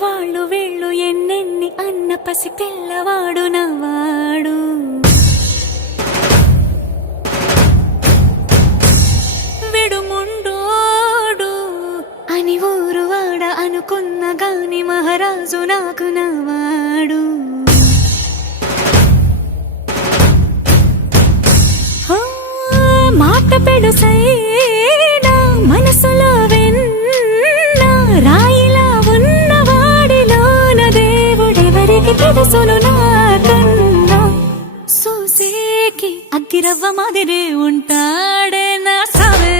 వాళ్ళు వీళ్ళు ఎన్నెన్ని అన్న పసి పిల్లవాడు నవ్వాడు. విడుముండోడు అని ఊరు వాడ అనుకున్న గాని మహారాజు నాకు నవ్వాడు. మాట పెడుసైనా మనసులో వెన్న రాయిలా ఉన్నవాడిలోన దేవుడెవరికి తెలుసును నాకన్నా. సూసేకి అగ్గిరవ్వ మాదిరే ఉంటాడే నా సావే.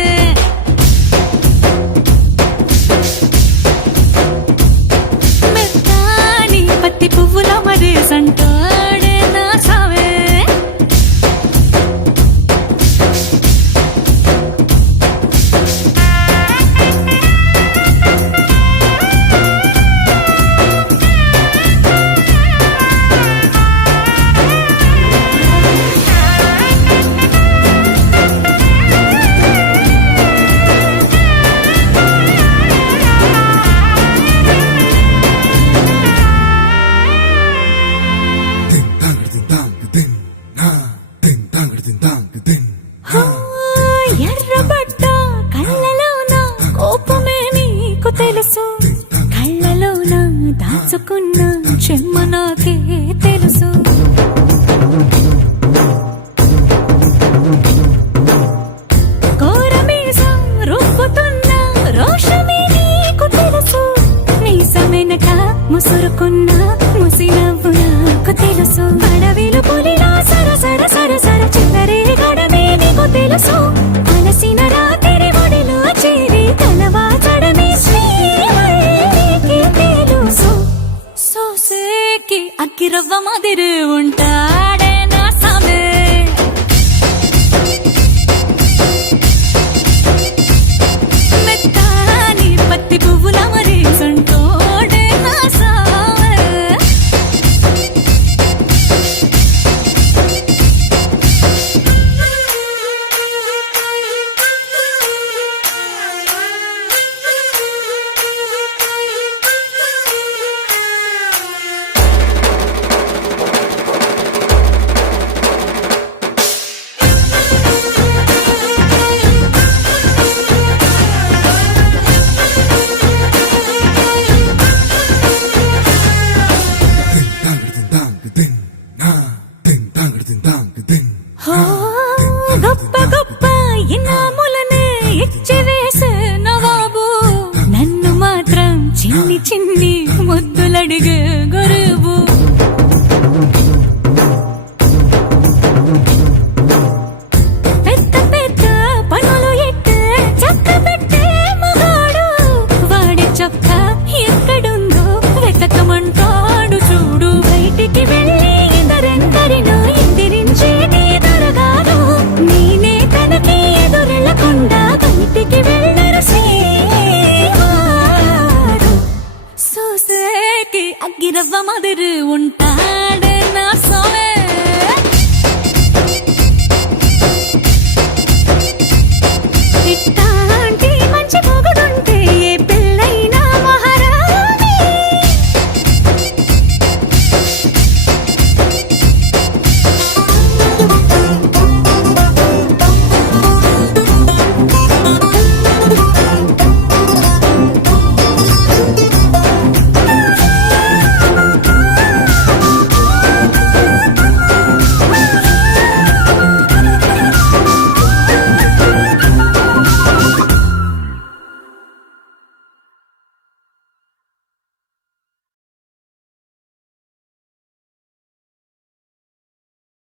మెత్తాని పత్తి పువ్వుల మరేసంటాడే నా సావే. ఎర్రబడ్డ కళ్ళలోన కోపమే నీకు తెలుసు, కళ్ళలోన దాచుకున్న చెమ్మ నాకే తెలుసు. కోరమీసం రుబ్బుతున్న రోషమే నీకు తెలుసు, మీసమెనక ముసురుకున్న ముసినవ్వు నాకు తెలుసు. అడవిలు పులిలా సరసర సరసర చిల్లరే గడమే నీకు తెలుసు. అలసిన రాత్రి ఒడిలో చేరి తలవాచడమే శ్రీకి తెలుసు. సోసేకి అగ్గిరవ్వ మాదిరి ఉంటాడే నా సామే. మెత్తాని పత్తి పువ్వుల మరేసంటోడే నా సామే. గొప్ప గొప్ప ఇనాములనే ఇచ్చివేసే నవాబు, నన్ను మాత్రం చిన్ని చిన్ని ముద్దులడిగే